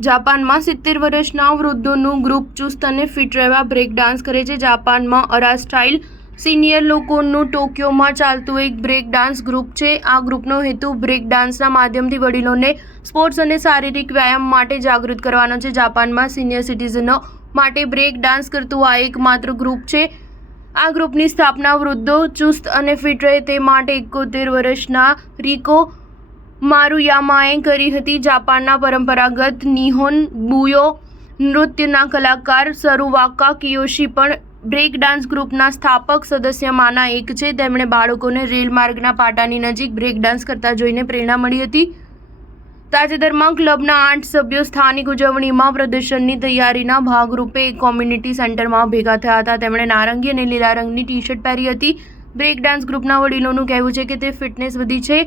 જાપાનમાં 70 વર્ષના વૃદ્ધોનું ગ્રુપ ચુસ્ત અને ફિટ રહેવા બ્રેક ડાન્સ કરે છે। જાપાનમાં અરા સ્ટાઇલ સિનિયર લોકોનું ટોક્યોમાં ચાલતું એક બ્રેક ડાન્સ ગ્રુપ છે। આ ગ્રુપનો હેતુ બ્રેક ડાન્સના માધ્યમથી વડીલોને સ્પોર્ટ્સ અને શારીરિક વ્યાયામ માટે જાગૃત કરવાનો છે। જાપાનમાં સિનિયર સિટીઝનો માટે બ્રેક ડાન્સ કરતું આ એકમાત્ર ગ્રુપ છે। આ ગ્રુપની સ્થાપના વૃદ્ધો ચુસ્ત અને ફિટ રહે તે માટે 71 વર્ષના રીકો મારુયામાએ કરી હતી। જાપાનના પરંપરાગત નિહોન બુયો નૃત્યના કલાકાર સરુવાકા કિયોશી પણ બ્રેક ડાન્સ ગ્રુપના સ્થાપક સદસ્યમાંના એક છે। તેમણે બાળકોને રેલ માર્ગના પાટાની નજીક બ્રેક ડાન્સ કરતા જોઈને પ્રેરણા મળી હતી। તાજેતરમાં ક્લબના 8 સભ્યો સ્થાનિક ઉજવણીમાં પ્રદર્શનની તૈયારીના ભાગરૂપે એક કોમ્યુનિટી સેન્ટરમાં ભેગા થયા હતા। તેમણે નારંગી અને લીલા રંગની ટી-શર્ટ પહેરી હતી। બ્રેક ડાન્સ ગ્રુપના વડીલોનું કહેવું છે કે તે ફિટનેસ વધી છે।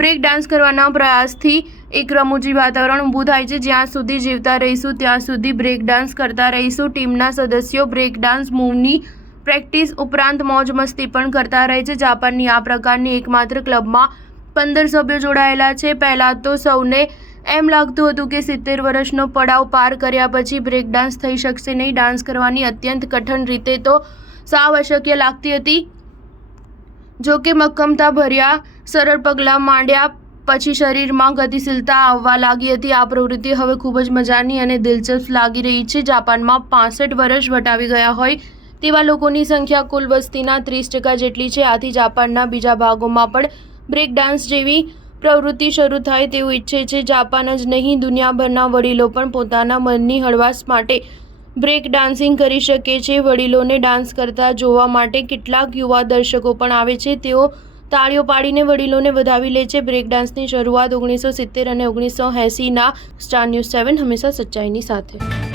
બ્રેક ડાન્સ કરવાના પ્રયાસથી એક રમૂજી વાતાવરણ ઊભું થાય છે। જ્યાં સુધી જીવતા રહીશું ત્યાં સુધી બ્રેક ડાન્સ કરતા રહીશું। ટીમના સદસ્યો બ્રેક ડાન્સ મૂવની પ્રેક્ટિસ ઉપરાંત મોજ મસ્તી પણ કરતા રહે છે। જાપાનની આ પ્રકારની એકમાત્ર ક્લબમાં 15 સભ્યો જોડાયેલા છે। પહેલાં તો સૌને એમ લાગતું હતું કે 70 વર્ષનો પડાવ પાર કર્યા પછી બ્રેક ડાન્સ થઈ શકશે નહીં। ડાન્સ કરવાની અત્યંત કઠણ રીતે તો સાવ અશક્ય લાગતી હતી। જો કે મક્કમતા ભર્યા સરળ પગલાં માંડ્યા પછી શરીરમાં ગતિશીલતા આવવા લાગી હતી। આ પ્રવૃત્તિ હવે ખૂબ જ મજાની અને દિલચસ્પ લાગી રહી છે। જાપાનમાં 65 વર્ષ વટાવી ગયા હોય તેવા લોકોની સંખ્યા કુલ વસ્તીના 30% જેટલી છે। આથી જાપાનના બીજા ભાગોમાં પણ બ્રેક ડાન્સ જેવી પ્રવૃત્તિ શરૂ થાય તેવું ઈચ્છે છે। જાપાન જ નહીં દુનિયાભરના વડીલો પણ પોતાના મનની હળવાશ માટે બ્રેક ડાન્સિંગ કરી શકે છે। વડીલોને ડાન્સ કરતા જોવા માટે કેટલાક યુવા દર્શકો પણ આવે છે। તેઓ તાળીઓ પાડીને વડીલોને વધાવી લે છે। બ્રેક ડાન્સની શરૂઆત 1970 અને 1980ના। સ્ટાર ન્યૂઝ 7 હંમેશા સચ્ચાઈની સાથે।